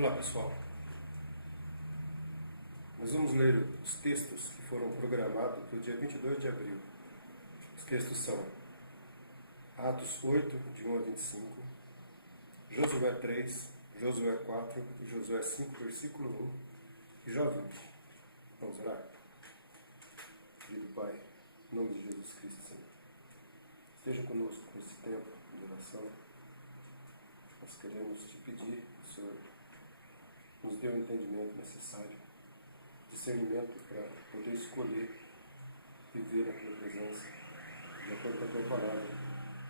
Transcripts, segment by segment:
Olá pessoal, nós vamos ler os textos que foram programados para o dia 22 de abril. Os textos são Atos 8, de 1 a 25, Josué 3, Josué 4 e Josué 5, versículo 1 e Jó 20. Vamos orar? Querido Pai, em nome de Jesus Cristo, Senhor, esteja conosco nesse tempo de oração. Nós queremos te pedir, Senhor, nos dê o entendimento necessário, discernimento para poder escolher viver na tua presença, de acordo com a tua palavra,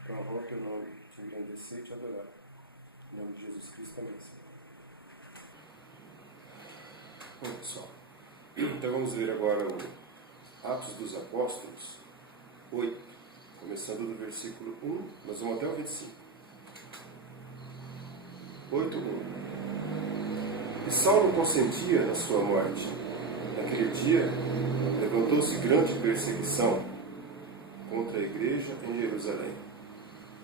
para honrar o teu nome, te engrandecer e te adorar. Em nome de Jesus Cristo também, Senhor. Bom, pessoal, então vamos ler agora o Atos dos Apóstolos 8, começando do versículo 1, nós vamos até o 25. 8:1. E Saulo consentia na sua morte. Naquele dia, levantou-se grande perseguição contra a igreja em Jerusalém.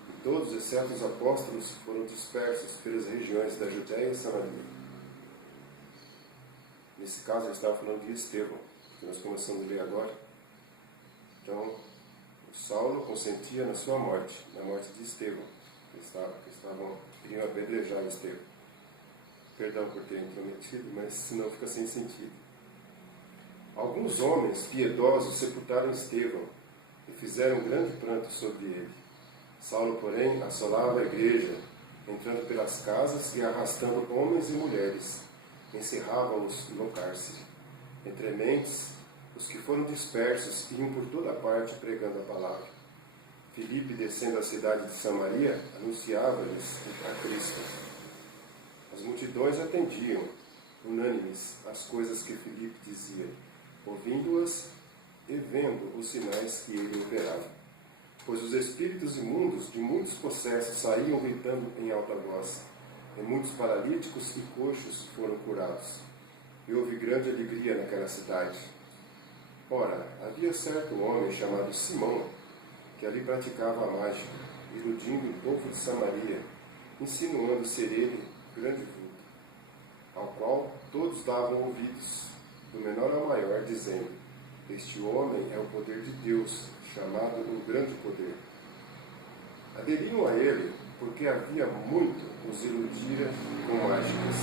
E todos, exceto os apóstolos, foram dispersos pelas regiões da Judéia e Samaria. Nesse caso, ele estava falando de Estevão, que nós começamos a ler agora. Então, o Saulo consentia na sua morte, na morte de Estevão, queriam apedrejar Estevão. Perdão por ter intrometido, mas senão fica sem sentido. Alguns homens piedosos sepultaram Estevão e fizeram grande pranto sobre ele. Saulo, porém, assolava a igreja, entrando pelas casas e arrastando homens e mulheres, encerrava-os no cárcere. Entre mentes, os que foram dispersos iam por toda parte pregando a palavra. Filipe, descendo à cidade de Samaria, anunciava-lhes a Cristo. As multidões atendiam, unânimes, às coisas que Filipe dizia, ouvindo-as e vendo os sinais que ele operava. Pois os espíritos imundos de muitos possessos saíam gritando em alta voz, e muitos paralíticos e coxos foram curados. E houve grande alegria naquela cidade. Ora, havia certo homem chamado Simão, que ali praticava a mágica, iludindo o povo de Samaria, insinuando ser ele grande vulto, ao qual todos davam ouvidos, do menor ao maior, dizendo: este homem é o poder de Deus, chamado o grande poder. Aderiam a ele, porque havia muito os iludira com mágicas.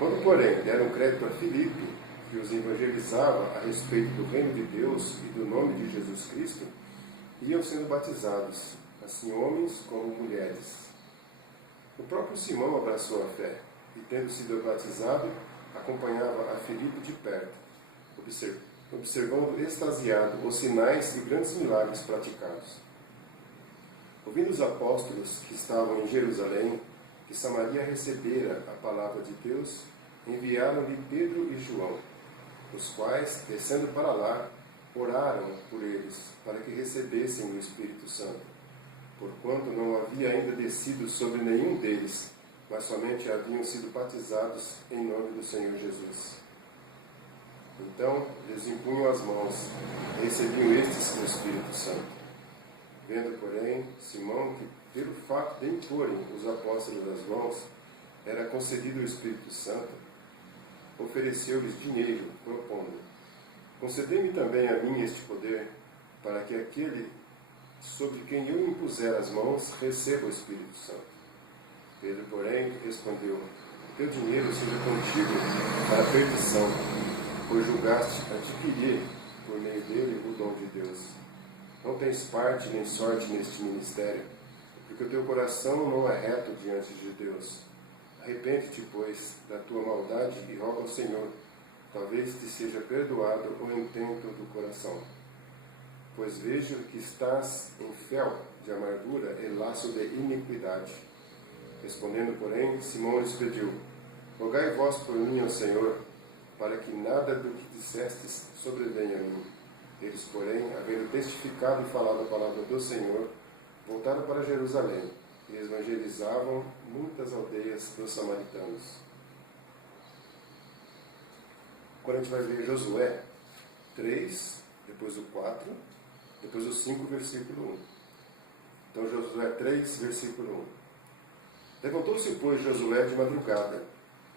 Quando, porém, deram crédito a Filipe, que os evangelizava a respeito do reino de Deus e do nome de Jesus Cristo, iam sendo batizados, assim homens como mulheres. O próprio Simão abraçou a fé, e tendo sido batizado, acompanhava a Filipe de perto, observando extasiado os sinais e grandes milagres praticados. Ouvindo os apóstolos que estavam em Jerusalém, que Samaria recebera a palavra de Deus, enviaram-lhe Pedro e João, os quais, descendo para lá, oraram por eles, para que recebessem o Espírito Santo, porquanto não havia ainda descido sobre nenhum deles, mas somente haviam sido batizados em nome do Senhor Jesus. Então lhes impunham as mãos, e recebiam estes o Espírito Santo. Vendo, porém, Simão que, pelo fato de imporem os apóstolos das mãos, era concedido o Espírito Santo, ofereceu-lhes dinheiro, propondo: concedei-me também a mim este poder, para que aquele sobre quem eu impuser as mãos receba o Espírito Santo. Pedro, porém, respondeu: teu dinheiro seja contigo para a perdição, pois julgaste adquirir por meio dele o dom de Deus. Não tens parte nem sorte neste ministério, porque o teu coração não é reto diante de Deus. Arrepende-te, pois, da tua maldade e roga ao Senhor, talvez te seja perdoado o intento do coração. Pois vejo que estás em fel de amargura e laço de iniquidade. Respondendo, porém, Simão lhes pediu: rogai vós por mim ao Senhor, para que nada do que dissestes sobrevenha a mim. Eles, porém, havendo testificado e falado a palavra do Senhor, voltaram para Jerusalém e evangelizavam muitas aldeias dos samaritanos. Agora a gente vai ver Josué 3, depois o 4, depois o 5, versículo 1. Então Josué 3, versículo 1. Levantou-se, pois, Josué de madrugada,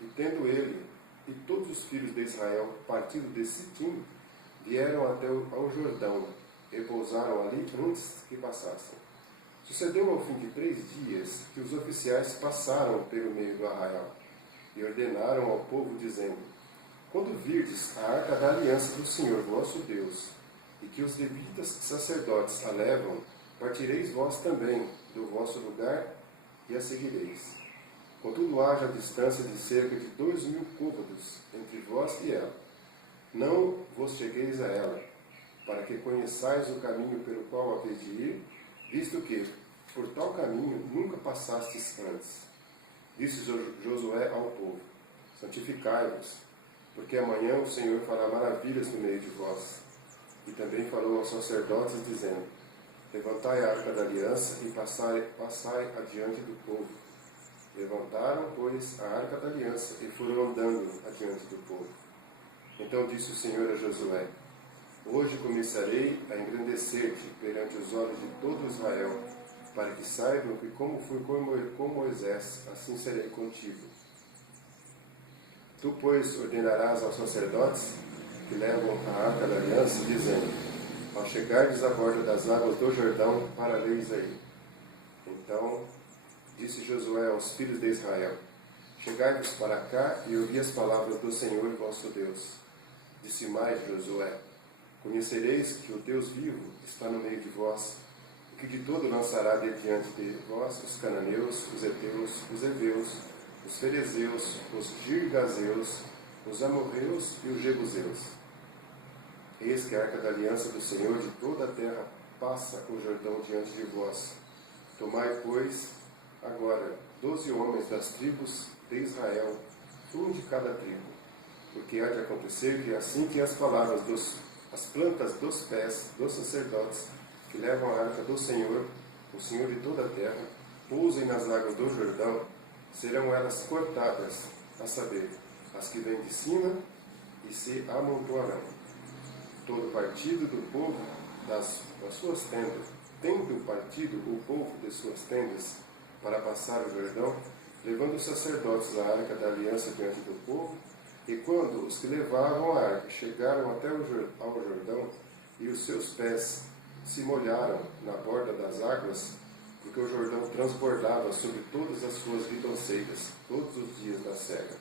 E tendo ele e todos os filhos de Israel partido de Sitim, vieram até ao Jordão, e pousaram ali antes que passassem. Sucedeu ao fim de 3 dias que os oficiais passaram pelo meio do arraial, e ordenaram ao povo, dizendo: quando virdes a arca da aliança do Senhor vosso Deus, e que os levitas sacerdotes a levam, partireis vós também do vosso lugar e a seguireis. Contudo, haja distância de cerca de 2.000 côvados entre vós e ela. Não vos chegueis a ela, para que conheçais o caminho pelo qual haveis de ir, visto que, por tal caminho, nunca passastes antes. Disse Josué ao povo: santificai-vos, porque amanhã o Senhor fará maravilhas no meio de vós. E também falou aos sacerdotes, dizendo: levantai a arca da aliança e passai adiante do povo. Levantaram, pois, a arca da aliança e foram andando adiante do povo. Então disse o Senhor a Josué: hoje começarei a engrandecer-te perante os olhos de todo Israel, para que saibam que como fui com Moisés, assim serei contigo. Tu, pois, ordenarás aos sacerdotes que levam a arca da aliança, dizendo: ao chegardes à borda das águas do Jordão, parareis aí. Então disse Josué aos filhos de Israel: chegai-vos para cá e ouvi as palavras do Senhor vosso Deus. Disse mais Josué: conhecereis que o Deus vivo está no meio de vós, e que de todo lançará de diante de vós os cananeus, os heteus, os heveus, os ferezeus, os girgazeus, os amorreus e os jebuseus. Eis que a arca da aliança do Senhor de toda a terra passa o Jordão diante de vós. Tomai, pois, agora 12 homens das tribos de Israel, um de cada tribo, porque há de acontecer que assim que as palavras as plantas dos pés dos sacerdotes que levam a arca do Senhor, o Senhor de toda a terra, pousem nas águas do Jordão, serão elas cortadas, a saber, as que vêm de cima, e se amontoarão. Todo partido do povo das suas tendas, tendo partido o povo de suas tendas para passar o Jordão, levando os sacerdotes a arca da aliança diante do povo, e quando os que levavam a arca chegaram até ao Jordão, e os seus pés se molharam na borda das águas, porque o Jordão transbordava sobre todas as suas ribanceiras, todos os dias da cega.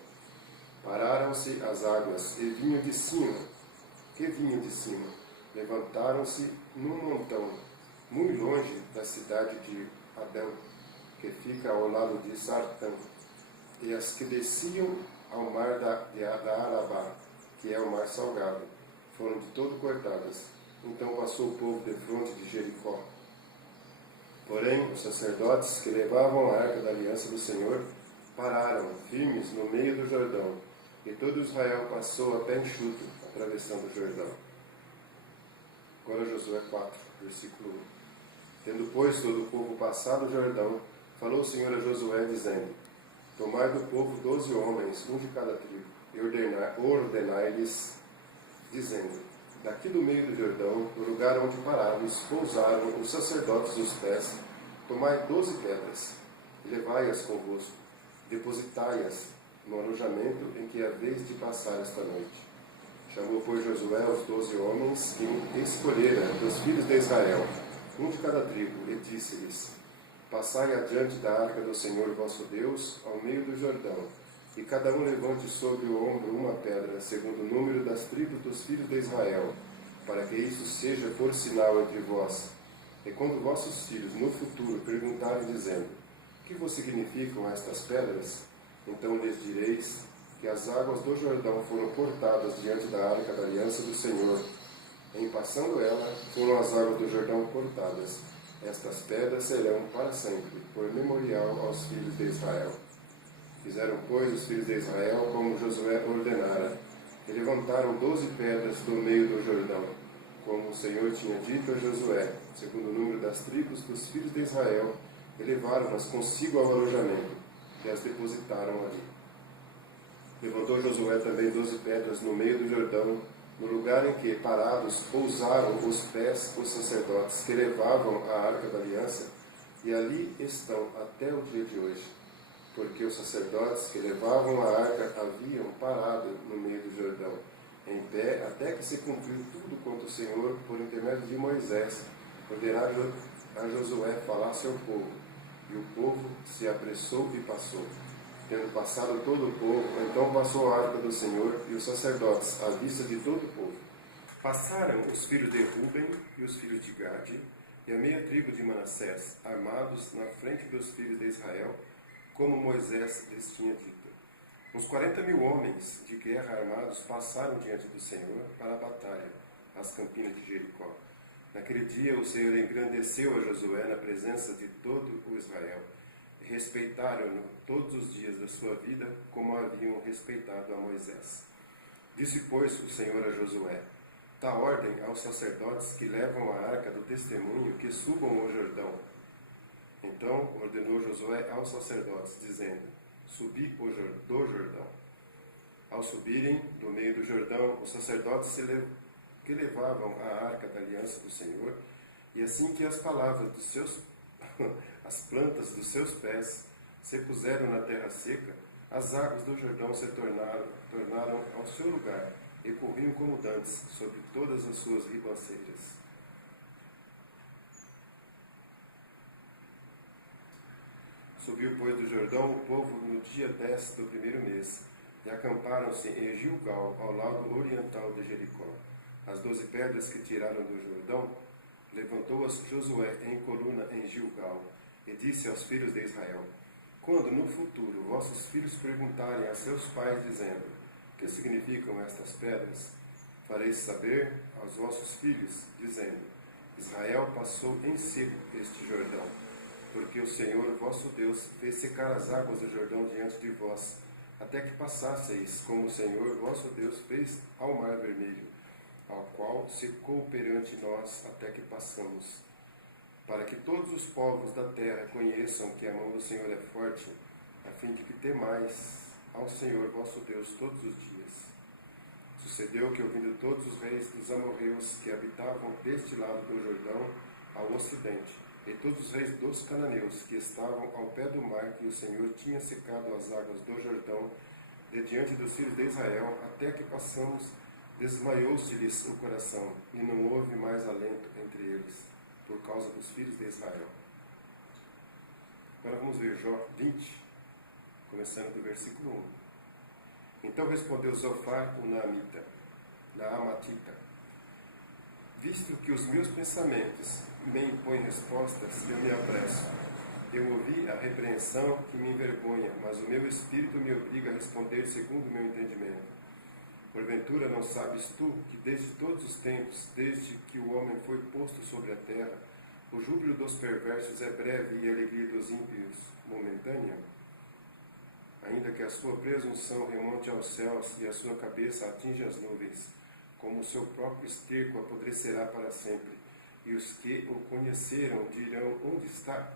Pararam-se as águas, e vinham de cima. Que vinham de cima? Levantaram-se num montão, muito longe da cidade de Adão, que fica ao lado de Sartã, e as que desciam ao mar da Arabá, que é o mar salgado, foram de todo cortadas. Então passou o povo defronte de Jericó. Porém, os sacerdotes que levavam a arca da aliança do Senhor pararam firmes no meio do Jordão, e todo Israel passou a pé enxuto, atravessando o Jordão. Agora Josué 4, versículo 1. Tendo, pois, todo o povo passado o Jordão, falou o Senhor a Josué, dizendo: tomai do povo 12 homens, um de cada tribo, e ordenai-lhes, dizendo: daqui do meio do Jordão, no lugar onde parados, pousaram os sacerdotes dos pés, tomai 12 pedras, e levai-as convosco, depositai-as no alojamento em que haveis de passar esta noite. Chamou, pois, Josué os 12 homens que escolhera dos filhos de Israel, um de cada tribo, e disse-lhes: passai adiante da arca do Senhor vosso Deus, ao meio do Jordão, e cada um levante sobre o ombro uma pedra, segundo o número das tribos dos filhos de Israel, para que isso seja por sinal entre vós. E quando vossos filhos no futuro perguntarem, dizendo: que vos significam estas pedras? Então lhes direis que as águas do Jordão foram cortadas diante da arca da aliança do Senhor. Em passando ela, foram as águas do Jordão cortadas. Estas pedras serão para sempre, por memorial aos filhos de Israel. Fizeram, pois, os filhos de Israel como Josué ordenara, e levantaram 12 pedras do meio do Jordão, como o Senhor tinha dito a Josué, segundo o número das tribos dos filhos de Israel, e levaram-nas consigo ao alojamento, e as depositaram ali. Levantou Josué também 12 pedras no meio do Jordão, no lugar em que, parados, pousaram os pés os sacerdotes que levavam a arca da aliança, e ali estão até o dia de hoje. porque os sacerdotes que levavam a arca haviam parado no meio do Jordão, em pé, até que se cumpriu tudo quanto o Senhor, por intermédio de Moisés, ordenara a Josué falasse ao povo. E o povo se apressou e passou. Tendo passado todo o povo, então passou a arca do Senhor e os sacerdotes, à vista de todo o povo. Passaram os filhos de Ruben e os filhos de Gade, e a meia tribo de Manassés, armados na frente dos filhos de Israel, como Moisés lhes tinha dito. Uns 40.000 homens de guerra armados passaram diante do Senhor para a batalha, às campinas de Jericó. Naquele dia o Senhor engrandeceu a Josué na presença de todo o Israel, e respeitaram-no todos os dias da sua vida, como haviam respeitado a Moisés. Disse, pois, o Senhor a Josué: dá ordem aos sacerdotes que levam a arca do testemunho que subam ao Jordão. Então ordenou Josué aos sacerdotes, dizendo: subi do Jordão. Ao subirem do meio do Jordão, os sacerdotes que levavam a arca da aliança do Senhor, e assim que as palavras dos seus as plantas dos seus pés se puseram na terra seca, as águas do Jordão se tornaram ao seu lugar e corriam como dantes sobre todas as suas ribanceiras. Subiu, pois, do Jordão o povo no dia 10 do primeiro mês, e acamparam-se em Gilgal, ao lado oriental de Jericó. As 12 pedras que tiraram do Jordão, levantou-as Josué em coluna em Gilgal, e disse aos filhos de Israel: quando no futuro vossos filhos perguntarem a seus pais, dizendo: que significam estas pedras? Fareis saber aos vossos filhos, dizendo: Israel passou em seco este Jordão, porque o Senhor vosso Deus fez secar as águas do Jordão diante de vós, até que passasseis, como o Senhor vosso Deus fez ao mar vermelho, ao qual secou perante nós até que passamos. Para que todos os povos da terra conheçam que a mão do Senhor é forte, a fim de que temais ao Senhor vosso Deus todos os dias. Sucedeu que, ouvindo todos os reis dos amorreus que habitavam deste lado do Jordão ao ocidente, e todos os reis dos cananeus que estavam ao pé do mar, que o Senhor tinha secado as águas do Jordão de diante dos filhos de Israel, até que passamos, desmaiou-se-lhes o coração, e não houve mais alento entre eles, por causa dos filhos de Israel. Agora vamos ver Jó 20, começando do versículo 1. Então respondeu Zofar, o Naamatita: visto que os meus pensamentos me impõem respostas, eu me apresso. Eu ouvi a repreensão que me envergonha, mas o meu espírito me obriga a responder segundo o meu entendimento. Porventura não sabes tu que desde todos os tempos, desde que o homem foi posto sobre a terra, o júbilo dos perversos é breve e a alegria dos ímpios momentânea? Ainda que a sua presunção remonte aos céus e a sua cabeça atinja as nuvens, como o seu próprio esterco apodrecerá para sempre, e os que o conheceram dirão: onde está?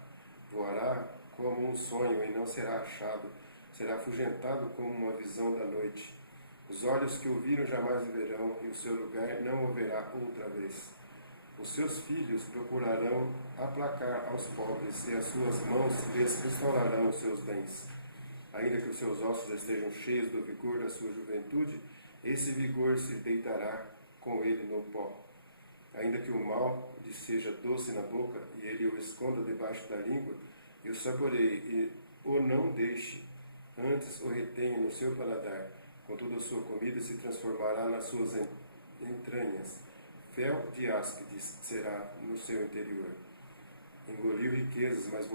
Voará como um sonho e não será achado, será afugentado como uma visão da noite. Os olhos que o viram jamais o verão, e o seu lugar não o verá outra vez. Os seus filhos procurarão aplacar aos pobres, e as suas mãos lhes restaurarão os seus bens. Ainda que os seus ossos estejam cheios do vigor da sua juventude, esse vigor se deitará com ele no pó. Ainda que o mal lhe seja doce na boca, e ele o esconda debaixo da língua, e o saboreie, e o não deixe, antes o retenha no seu paladar, contudo a sua comida se transformará nas suas entranhas. Fel de áspides será no seu interior. Engoliu riquezas, mas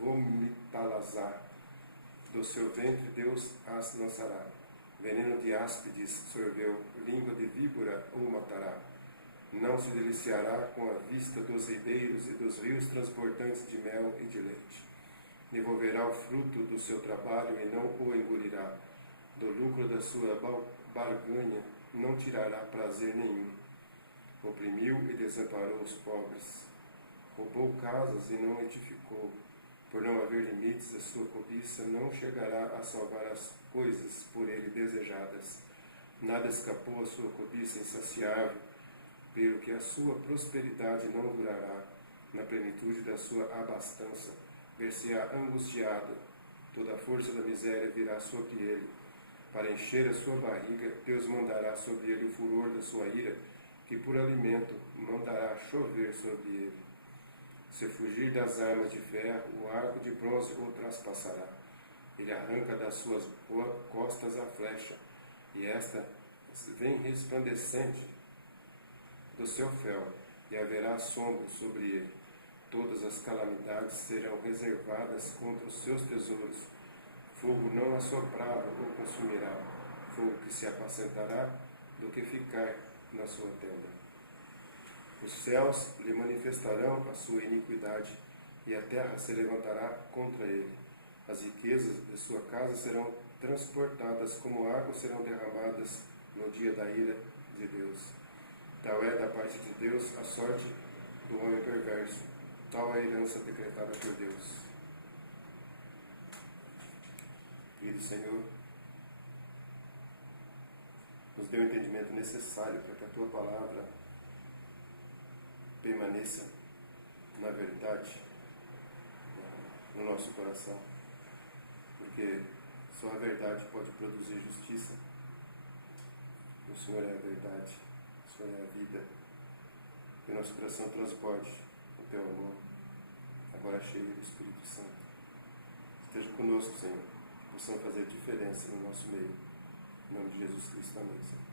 vomitá-las-á. Do seu ventre Deus as lançará. Veneno de áspides sorveu, língua de víbora o matará. Não se deliciará com a vista dos ribeiros e dos rios transportantes de mel e de leite. Devolverá o fruto do seu trabalho e não o engolirá. Do lucro da sua barganha não tirará prazer nenhum. Oprimiu e desamparou os pobres. Roubou casas e não edificou. Por não haver limites, a sua cobiça não chegará a salvar as coisas por ele desejadas. Nada escapou à sua cobiça insaciável, pelo que a sua prosperidade não durará. Na plenitude da sua abastança, ver-se-á angustiado, Toda a força da miséria virá sobre ele. Para encher a sua barriga, Deus mandará sobre ele o furor da sua ira, que por alimento mandará chover sobre ele. Se fugir das armas de ferro, o arco de bronze o traspassará. Ele arranca das suas costas a flecha, e esta vem resplandecente do seu fel, e haverá assombro sobre ele. Todas as calamidades serão reservadas contra os seus tesouros. Fogo não assoprado o consumirá, fogo que se apacentará do que ficar na sua tenda. Os céus lhe manifestarão a sua iniquidade, e a terra se levantará contra ele. As riquezas de sua casa serão transportadas, como água serão derramadas no dia da ira de Deus. Tal é da parte de Deus a sorte do homem perverso, tal é a herança decretada por Deus. Querido Senhor, nos dê o entendimento necessário para que a Tua palavra permaneça na verdade no nosso coração, porque só a verdade pode produzir justiça. O Senhor é a verdade, o Senhor é a vida, que o nosso coração transborde o Teu amor, agora cheio do Espírito Santo. Esteja conosco, Senhor, possamos fazer diferença no nosso meio. Em nome de Jesus Cristo, amém.